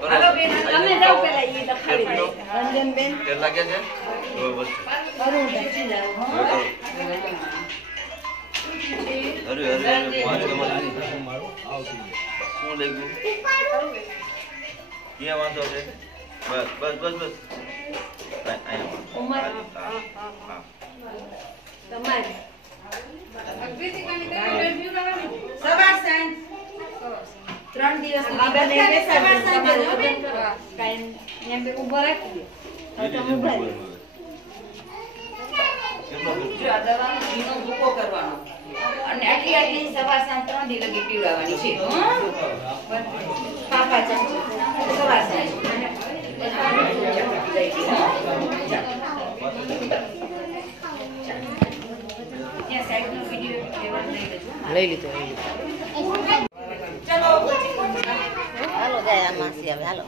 Hello Ben તમે જાવ પેલા ઈ લખાવી દે રંજન બેન કે લાગે છે બસ અરે પાંચ તમારી આવતી શું લઈ ગયું ક્યાં વાંધો છે બસ બસ બસ બસ ઉમર હા તમારે અગવેતી કાની રિવ્યુ કરવાનું સવાર સાંજ 3 દિવસ બાબાને સવાર સાંજ કાઈ એમ બે ઉભો રાખી દે તમે ઉભા દવા ઈનો ભૂકો કરવાનો અને આટલી આટલી સવાર સાંજ 3 દી લગી પીવડાવવાની છે પાપા ચમચી સવાર સાંજ લઈ લીધો ચલો હાલો જાય માસી હવે હાલો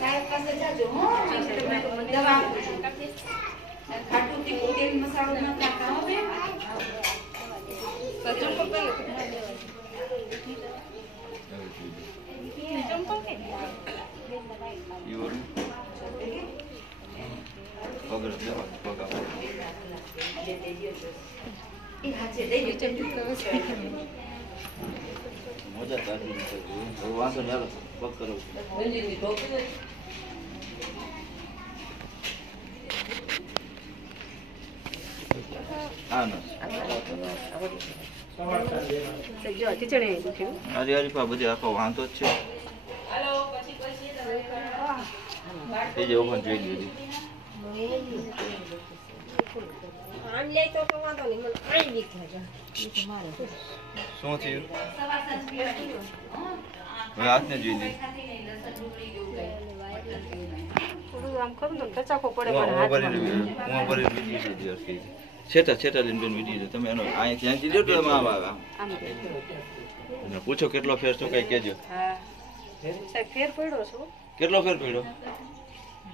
સાહેબ પાસે જાજો દવા ખાટું તીખું તેલ મસાલો ન ખાતા હો બે ચંપલ પહેલે ચંપલ કે વગર દેવા વગર એ હાચે દે મજા તારી છે વાસો ને હાલો પગ કરો જલ્દી ઢોકી આ ના સજો ખીચડે દુખ્યું આજે આજે પા બધી આખો વાંધો જ છે હાલો પછી એ જે ઓપન જોઈ લીધી આમ લે તો વાંધો નહીં મને આઈ વીક લાગે શું થયું હવે હાથને જોઈ લે થોડું આમ કરું તો ટચાકો પડે પણ હાથ ભરી દીધી છેટા છેટા લઈને બેન વીડી દો તમે એનો અહીંથી અહીંથી લ્યો તો આમ પૂછો કેટલો ફેર છો કઈ કહેજો હા સાહેબ ફેર પડ્યો છો કેટલો ફેર પડ્યો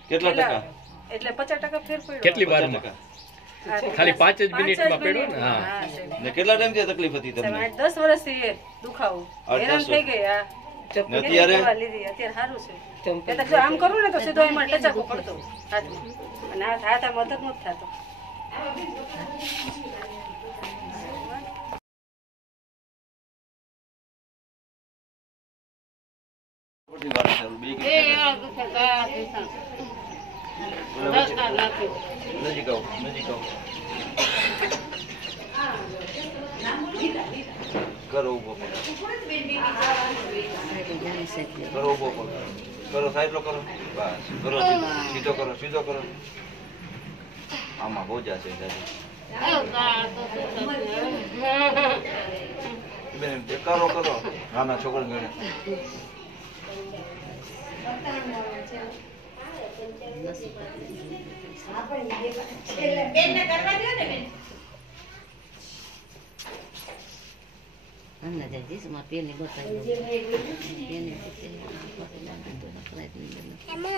કેટલા ટકા એટલે 50% ફેર પડ્યો કેટલી વારમાં ખાલી 5 જ મિનિટમાં પડ્યો ને હા ને કેટલા ટાઈમ થી તકલીફ હતી તમને 10 વર્ષથી દુખાવો હેરાન થઈ ગયા અત્યારે સારું છે એટલે જો આમ કરું ને તો સીધો એમાં ટચાકો પડતો હાથમાં અને હાથ આ મદદ નથી થતો નજીક આવો કરો ઉભો કરો ઉભો કરો સાઈડ લો કરો બસ કરો સીધો કરો આમાં બહુ જશે કરો નાના છોકરા ગણે Anna jadi semua pilih bosan. Pilih Emma,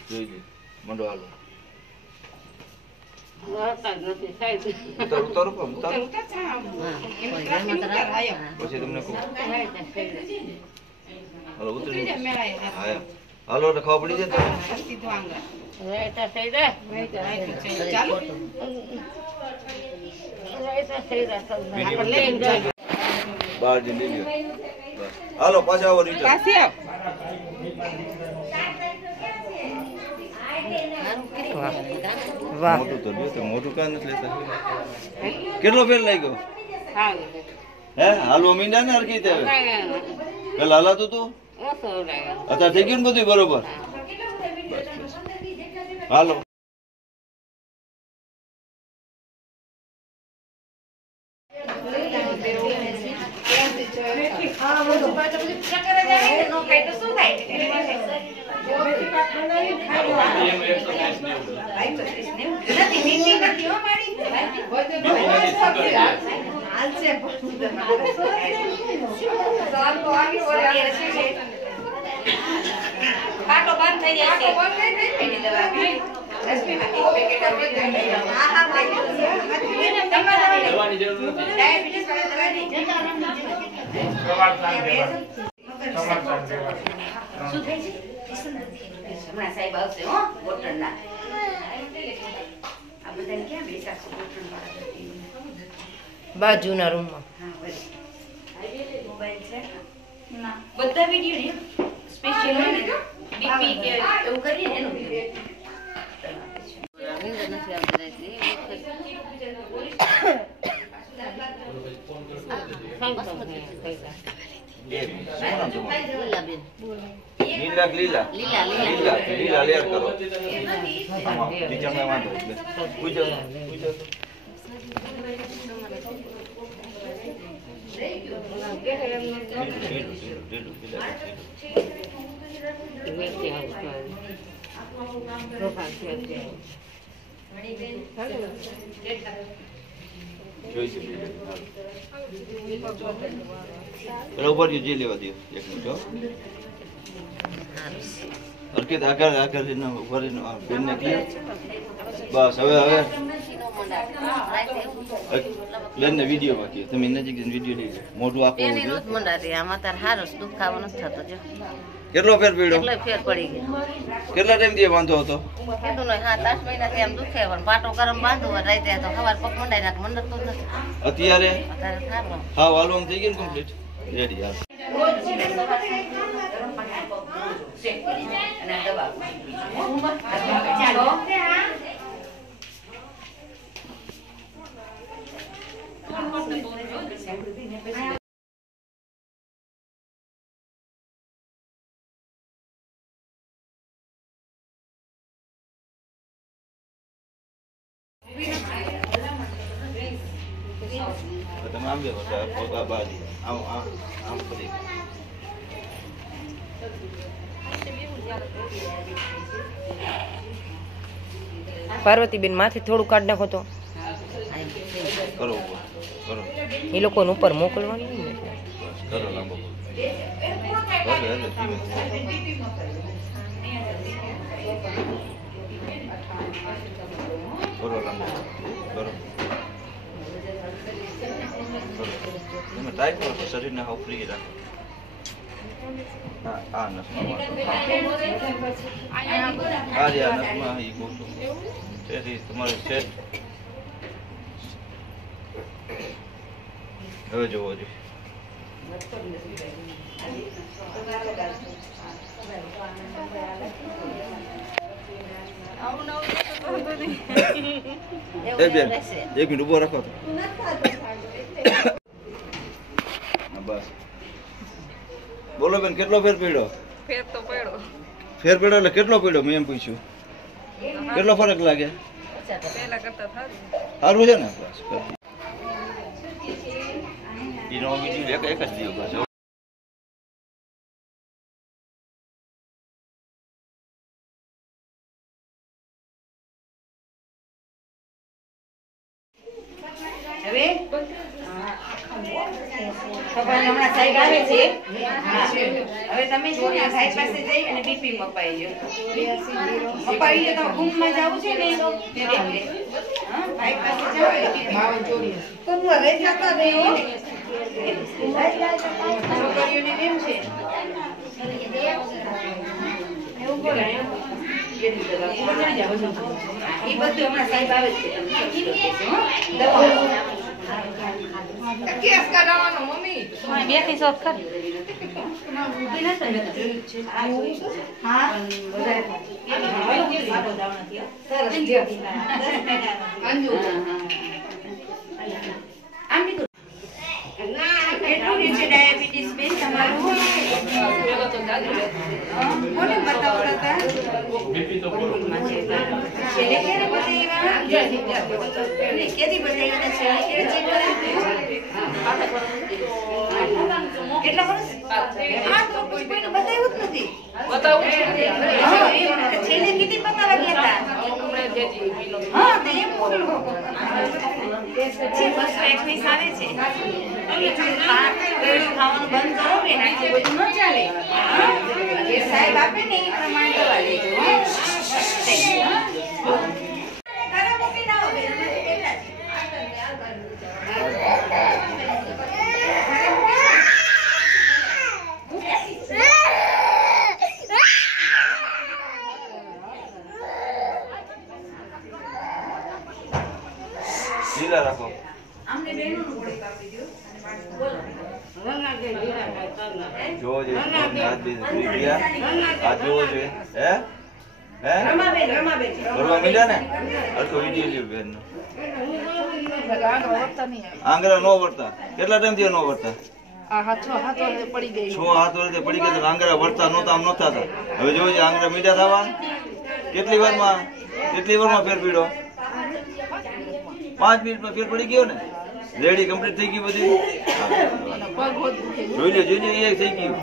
ayo Mandalo. Halo, udah kau beli aja. Halo, pas awal itu. Kasih. વાહ મોટું તો જો મોટું કાન નથી લેતા કેટલો ફેર લાગ્યો હા હે હાલવો મીંડા ને હરકી તે પેલા હલાતું તું અત્યારે થઈ ગયું ને બધું બરોબર હાલો પાટો બંધ થઈ જાય હમણાં સાહેબ આવશે હો ગોટણ ના આ બધા ક્યાં બેસા છે ગોટણ વાળા બાજુના રૂમમાં મોબાઈલ છે ના બધા વિડિયો ને સ્પેશિયલ હોય ને બીપી કે એવું કરીએ ને એનું લીલા લેર કરો ઉપર જે લેવા દો એક મિનિટ અર્કિત આગળ બેનને ક્લિયર બસ હવે બેનને વિડીયો બાકી તમે નજીક વિડીયો લઈ લો મોટું આપવું કેટલો ફેર પડ્યો કેટલા ટાઈમ થી વાંધો હતો અત્યારે હા વાલો આમ થઈ ગયું કમ્પ્લીટ રેડી હા તમે આમ બે બાજી આમ કરી પાર્વતીબેન માથે થોડું કાઢ નાખો તો કરો એ લોકોને ઉપર મોકલવાનું ને કરો લાંબો કરો લાંબો કરો તમે ટ્રાય કરો તો શરીરને હાવ ફ્રી રાખો આ નસમાં એ ગોઠું તેથી તમારે સેટ હવે જોવો જોઈએ એક મિનિટ ઉભો રાખો બસ બોલો બેન કેટલો ફેર પડ્યો ફેર પડ્યો એટલે કેટલો પડ્યો મેં એમ પૂછ્યું કેટલો ફરક લાગે સારું છે ને બસ એનો વિડીયો એક જ દીધો બસ હવે હમણાં સાહેબ આવે છે હવે તમે છે ને સાહેબ પાસે જઈ અને બીપી મપાઈ લો મપાઈ લો તમે ઘૂમમાં જાવ છે ને હા સાહેબ પાસે જાવ કોમવા રહી જતા નહીં છોકરીઓને કેમ છે એવું બોલાય એ બધું હમણાં સાહેબ આવે છે કેસ કરાવવાનો મમ્મી બે થી શોખ કર હા અંજુ આમ કેટલું નીચે ડાયાબિટીસ બેન તમારું કોને બતાવતા હતા છેલ્લે ક્યારે બતાવ્યા કેદી બતાવ્યા છેલ્લે ક્યારે ચેક કરાવ્યું કેટલા વર્ષ આ તો કોઈ બતાવ્યું જ નથી છેલ્લે કેટલી બતાવવા ગયા હતા હા તો એમ બોલો છે 221 આવે છે ખાવાનું બંધ કરો ને આટલું બધું ન ચાલે જે સાહેબ આપે ને એ પ્રમાણે દવા લેજો લીલા રાખો અમને બેનોનું ગોળી કાપી દો અને બોલો જોવો જોઈએ હાથ દે આ જોવો જોઈએ હે હે રમાબેન કરવા મળ્યા ને અડધો વિડીયો લ્યો બેન આંગળા નો વળતા કેટલા ટાઈમ થી નો વળતા 6 હાથ પડી ગઈ 6 હાથ વર્ષે પડી ગયા આંગળા વળતા નહોતા આમ નહોતા હવે જોવો જોઈએ આંગળા મીઠા થવા કેટલી વારમાં ફેર પીડો 5 મિનિટમાં ફેર પડી ગયો ને રેડી કમ્પ્લીટ થઈ ગઈ બધી જોઈ લે એ થઈ ગયું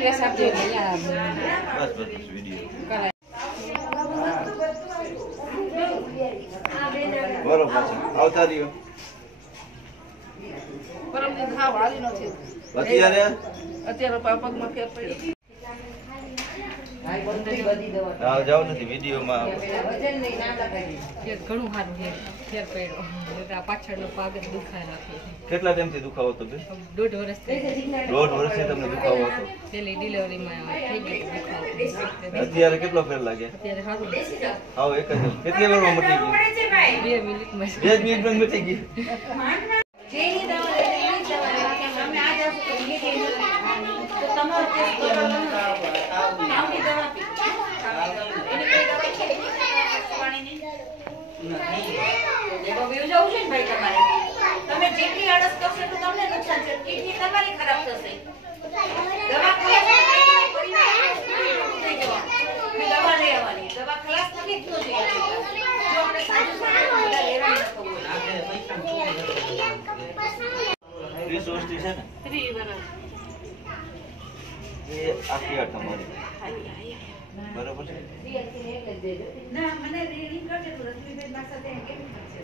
બસ વિડીયો બરોબર આવતા રહ્યો અત્યારે પગમાં ફેર પડી જાવ નથી વિડીયોમાં ઘણું સારું છે ફેર પડ્યો પાછળનો પાગ જ દુખાય નથી કેટલા ટાઈમથી દુખાવો હતો બેન 1.5 વર્ષથી 1.5 વર્ષથી તમને દુખાવો હતો પેલી ડિલિવરીમાં થઈ ગઈ દુખાવો અત્યારે કેટલો ફેર લાગે અત્યારે સારું આવો એક જ કેટલી વારમાં મટી ગયું 2 મિનિટમાં 2 મિનિટમાં મટી ગઈ જેની દવા લેવાની દવા લેવાની અમે આ જાવ તો તમારો ટેસ્ટ કરવાનો આમની દવા પી એની કોઈ દવા છે પાણીની દેવો બેવ જવું છે ને ભાઈ તમારે તમે જેટલી આળસ કરશો તો તમને નુકસાન છે કિડની તમારી ખરાબ થશે દવા ખલાસ થઈ જવાની દવા લઈ આવવાની દવા ખલાસ નથી જ જોઈએ જો આપણે સાજુ સાજુ લેવાની ત્રીસ વર્ષથી છે ને 3 વર્ષ એ આખી આ તમારી બરોબર છે ના મને રીડિંગ કરજે તો રશ્મિબેન મારી સાથે કેમ થશે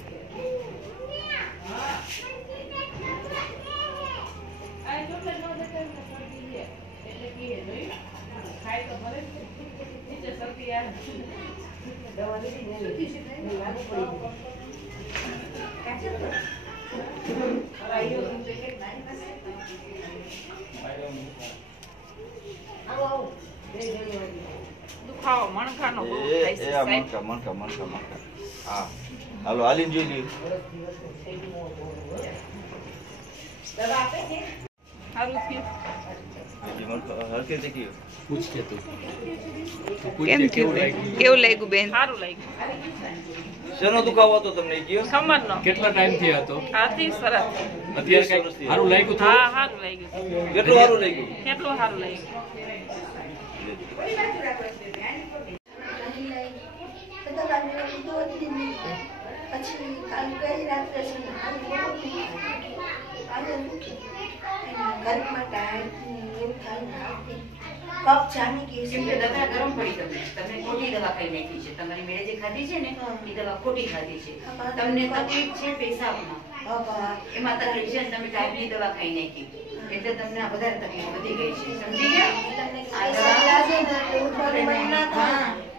આ જો નો દેખાય એટલે કે જોઈ ખાય તો ભલે નીચે સરતી આ દવા લીધી ને લાગુ પડી કાચે આયો તો કે નાની પાસે આવો દુખાવો મણકાનો બહુ થાય છે મણકા હા હાલો હાલીને જોઈ લઈએ દવા આપે છે સારું થયું હરકે દેખી પૂછકે તું કેમ કેવું લાગ્યું બેન સારું લાગ્યું શેનો દુખાવો હતો તમને કયો કમરનો કેટલા ટાઈમ થી હતો આથી સરસ અત્યારે કઈ સારું લાગ્યું હા સારું લાગ્યું કેટલું સારું લાગ્યું કેટલું સારું લાગ્યું પછી કાલ ગઈ રાત્રે ઘરમાં એવું થાય કપ જામી ગઈ કેમ કે દવા ગરમ પડી તમે ખોટી દવા ખાઈ નાખી છે તમારી મેળે જે ખાધી છે ને એ દવા ખોટી ખાધી છે તમને તકલીફ છે પેશાબમાં એમાં તકલીફ છે તમે ટાઈપની દવા ખાઈ નાખી એટલે તમને આ વધારે તકલીફ વધી ગઈ છે સમજી ગયા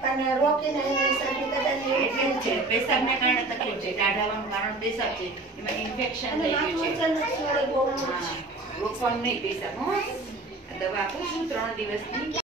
અને રોકીને એટલે છે પેશાબને કારણે તકલીફ છે ટાઢાવાનું કારણ પેશાબ છે એમાં ઇન્ફેક્શન થઈ ગયું છે રોકવાનું નહીં પેશાબ દવા આપું છું 3 દિવસની